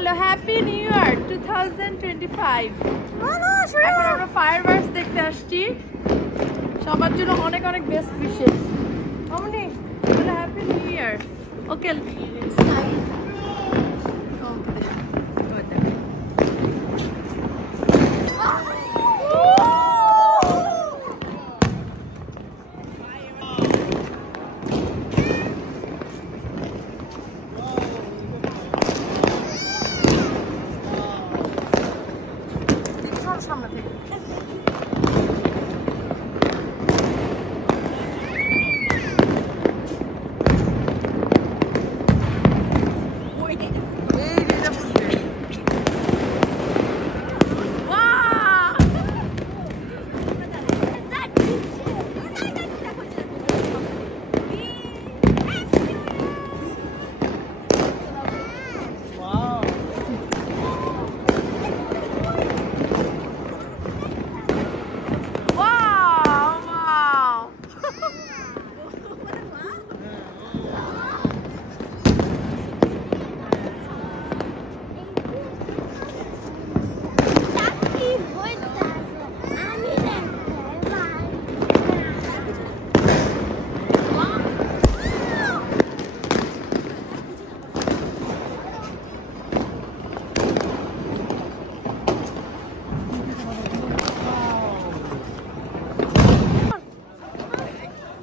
বলো happy new ইয়ার 2025। এখন আমরা ফায়ারওয়ার্কস দেখতে আসছি, সবার জন্য অনেক অনেক বেস্ট উইশেস। অমনি বলো হ্যাপি নিউ ইয়ার। ওকে সামনে থেকে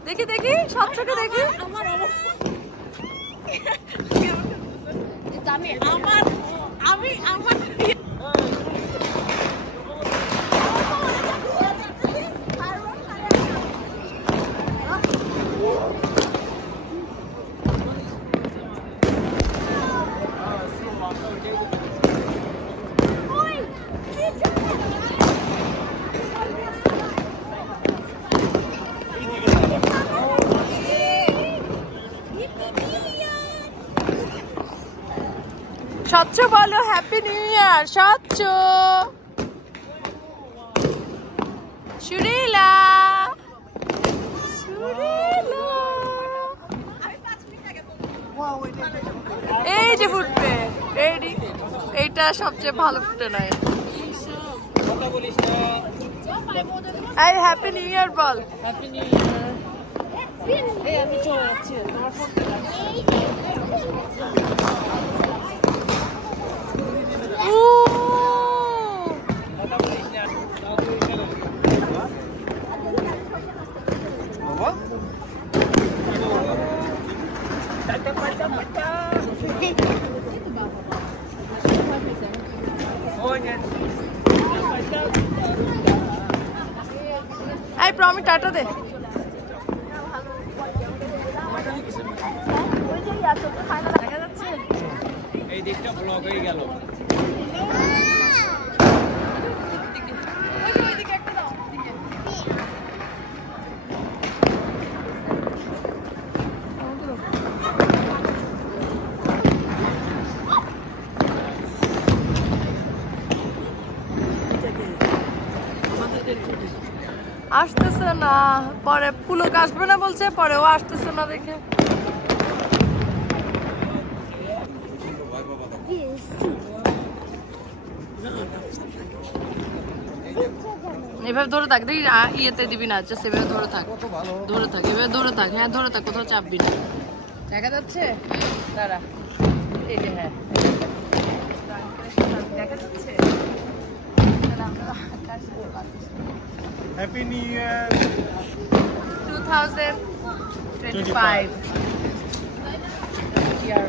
দেখি দেখি সব চোখে দেখি। স্বচ্ছ বলো হ্যাপি নিউ ইয়ার। স্বচ্ছ সুরিলা এই যে ফুটবে, এইটা সবচেয়ে ভালো ফুটে নয়। এই হ্যাপি নিউ ইয়ার বল। Happy new year. এই আমি চলে যাচ্ছি, তোমার ফোন এই প্রমি টাটা দে। দেখা যাচ্ছে এই দিকটা ব্লক হয়ে গেল। আসতেছে না, পরে পুলক আসবে না বলছে, পরে ও আসতেছে না দেখে। এভাবে ধরে থাক, দেখি ইয়েতে দিবি না, জাস্ট এভাবে ধরে থাক, ধরে থাক, এভাবে ধরে থাক। হ্যাঁ ধরে থাক, কোথাও চাপবি না। দেখা যাচ্ছে দাঁড়া, এই যে হ্যাঁ দেখা যাচ্ছে। হ্যাপি নিউ ইয়ার 2025 ইয়ার।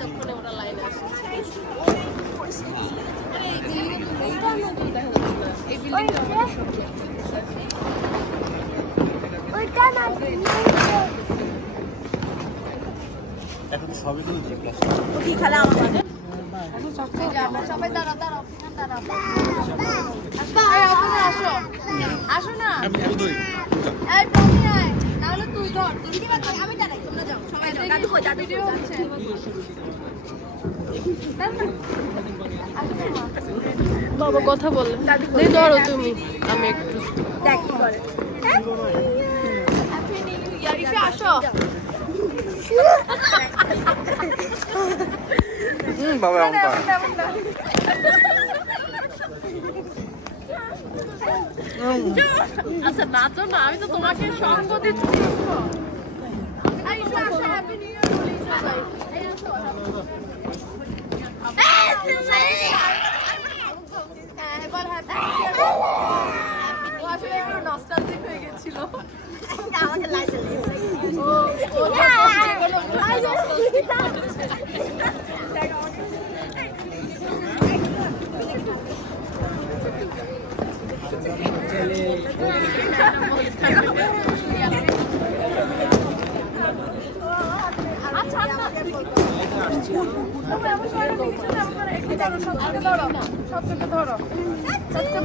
তখন ওরা লাইন আসে, এই বিল্ডিংটা এখন সবই তো জি প্লাস কি খেলা আমাদের। সবাই দাঁড়াও দাঁড়াও দাঁড়াও, আসো আসো না। এই প্রমি আয়, নাহলে তুই ধর, আমি দাঁড়াই, তোমরা যাও, সবাই যাও। দাদু কই? দাদু ভিডিও হচ্ছে। বাবা কথা বলে, এই ধরো তুমি, আমি একটু দেখ কি করে। হ্যাপি নিউ ইয়ার। আসো বাবা আচ্ছা নাচো না, আমি তো তোমাকে সঙ্গ দিচ্ছি। নস্টালজিক হয়ে গেছিল।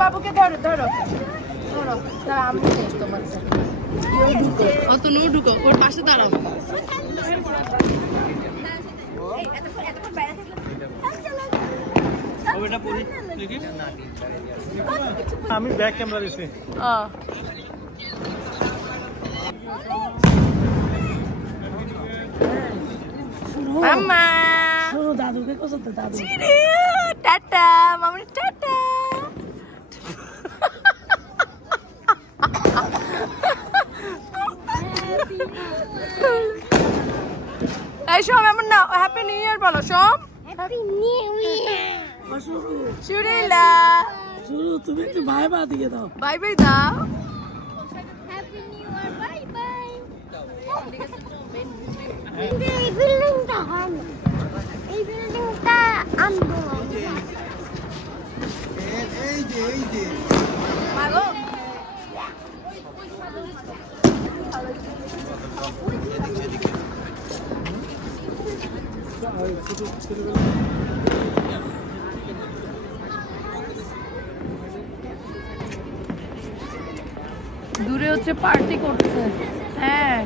বাবুকে ধরো ধরো ধরো, আমি তোমার অত নো ঢুকো, ওর পাশে দাঁড়াও। আমি ব্যাক ক্যামেরা দিছি। মামা শুরু দাদুকে কোসো তো দাদু টাটা মামা টাটা। এই সোম এমন না, হ্যাপি নিউ ইয়ার বলো সোম। হ্যাপি নিউ ইয়ার। শুরু চুরিলা শুরু তুমি একটু বাই বাই দিয়ে দাও। বাই বাই দাও। হ্যাপি নিউ ইয়ার, বাই বাই। এই বিল্ডিংটা হাম, এই বিল্ডিংটা আমবো। এই যে মাগো দূরে হচ্ছে পার্টি করছে। হ্যাঁ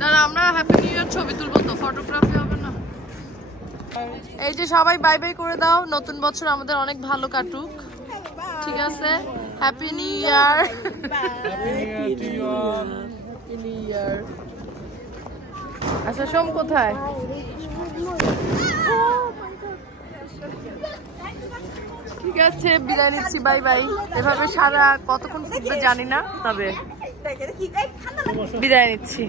দাঁড়া, আমরা হ্যাপি নিউ ইয়ার ছবি তুলবো তো, ফটোগ্রাফি হবে না। এই যে সবাই বাই বাই করে দাও, নতুন বছর আমাদের অনেক ভালো কাটুক, ঠিক আছে? হ্যাপি নিউ ইয়ার। আচ্ছা সোম কোথায়? ঠিক আছে বিদায় নিচ্ছি, বাই বাই। এভাবে সারা কতক্ষণ ফুটবে জানি না, তবে বিদায় নিচ্ছি।